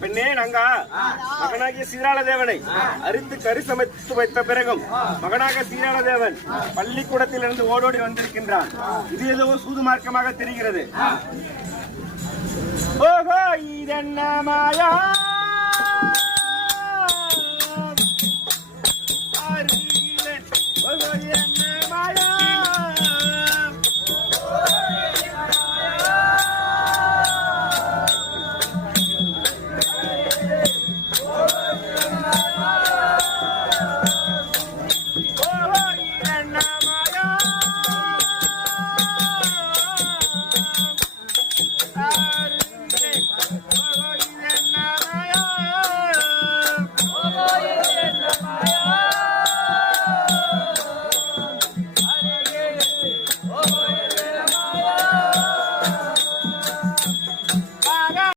பெண்ணே நங்கா, மகனாகிய சீராள தேவனை அரித்து கரு சமைத்து வைத்த பிறகும் மகனாக சீராள தேவன் பள்ளிக்கூடத்திலிருந்து ஓடோடி வந்திருக்கின்றான். இது ஏதோ சூது மார்க்கமாக தெரிகிறது. ஓஹோ, இதென்ன மாயா